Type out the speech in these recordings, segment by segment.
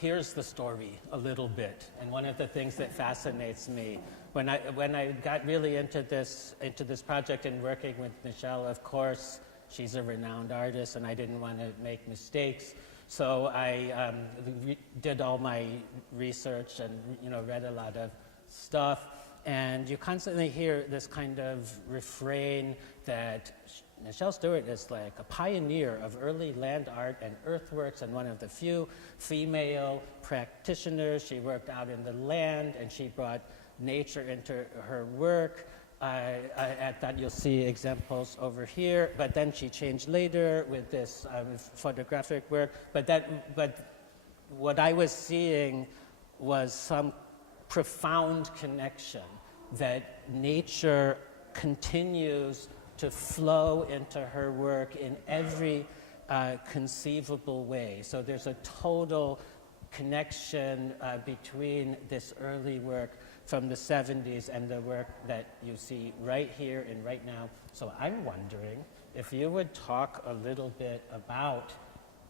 here's the story a little bit. And one of the things that fascinates me, when I got really into this project and working with Michelle, of course, she's a renowned artist, and I didn't want to make mistakes. So I did all my research and read a lot of stuff. And you constantly hear this kind of refrain that Michelle Stuart is like a pioneer of early land art and earthworks, and one of the few female practitioners. She worked out in the land, and she brought nature into her work. At that you'll see examples over here, but then she changed later with this photographic work. But what I was seeing was some profound connection that nature continues to flow into her work in every conceivable way. So there's a total connection between this early work from the 70s and the work that you see right here and right now. So I'm wondering if you would talk a little bit about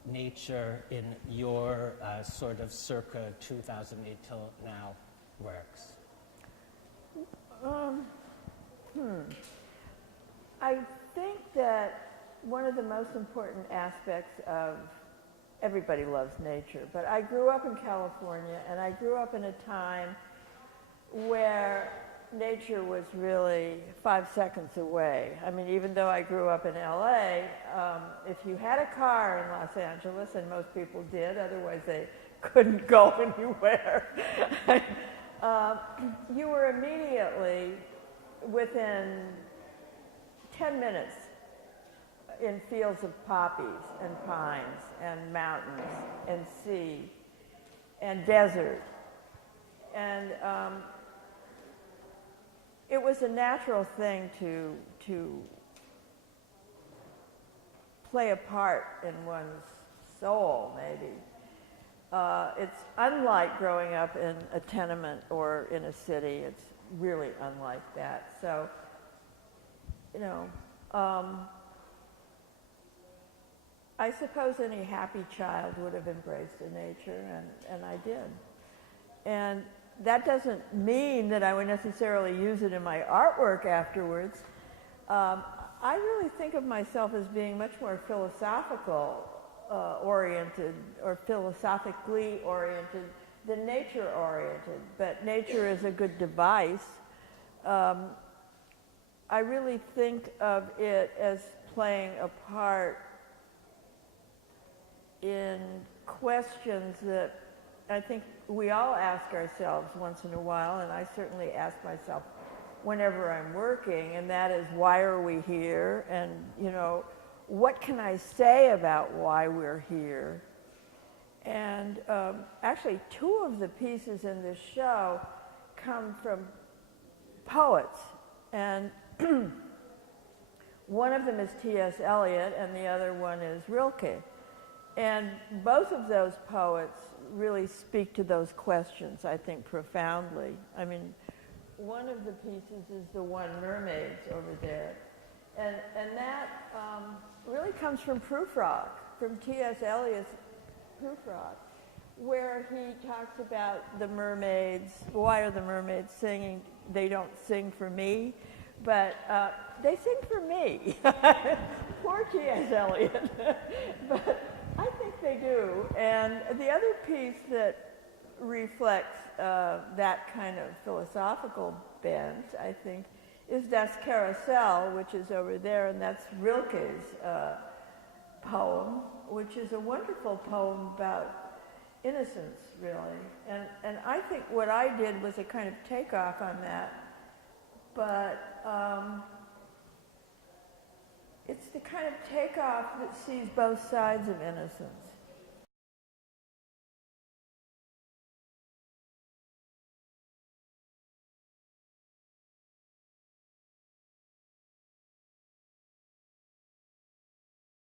nature in your sort of circa 2008 till now works. I think that one of the most important aspects of everybody loves nature, but I grew up in California, and I grew up in a time where nature was really 5 seconds away. I mean, even though I grew up in LA, if you had a car in Los Angeles, and most people did, otherwise they couldn't go anywhere, you were immediately within 10 minutes in fields of poppies and pines and mountains and sea and desert. And it was a natural thing to play a part in one's soul, maybe. It's unlike growing up in a tenement or in a city. It's really unlike that. So, I suppose any happy child would have embraced the nature, and I did. And that doesn't mean that I would necessarily use it in my artwork afterwards. I really think of myself as being much more philosophical oriented or philosophically oriented than nature oriented, but nature is a good device. I really think of it as playing a part in questions that I think we all ask ourselves once in a while, and I certainly ask myself whenever I'm working, and that is, why are we here? And, what can I say about why we're here? And actually, 2 of the pieces in this show come from poets, and one of them is T.S. Eliot, and the other one is Rilke. And both of those poets really speak to those questions, I think, profoundly. I mean, one of the pieces is the one, Mermaids, over there. And that really comes from Prufrock, from T.S. Eliot's Prufrock, where he talks about the mermaids. Why are the mermaids singing? They don't sing for me, but they sing for me. Poor T.S. Eliot. But I think they do. And the other piece that reflects that kind of philosophical bent, I think, is Das Carousel, which is over there, and that's Rilke's poem, which is a wonderful poem about innocence, really. And I think what I did was a kind of takeoff on that, but it's the kind of takeoff that sees both sides of innocence.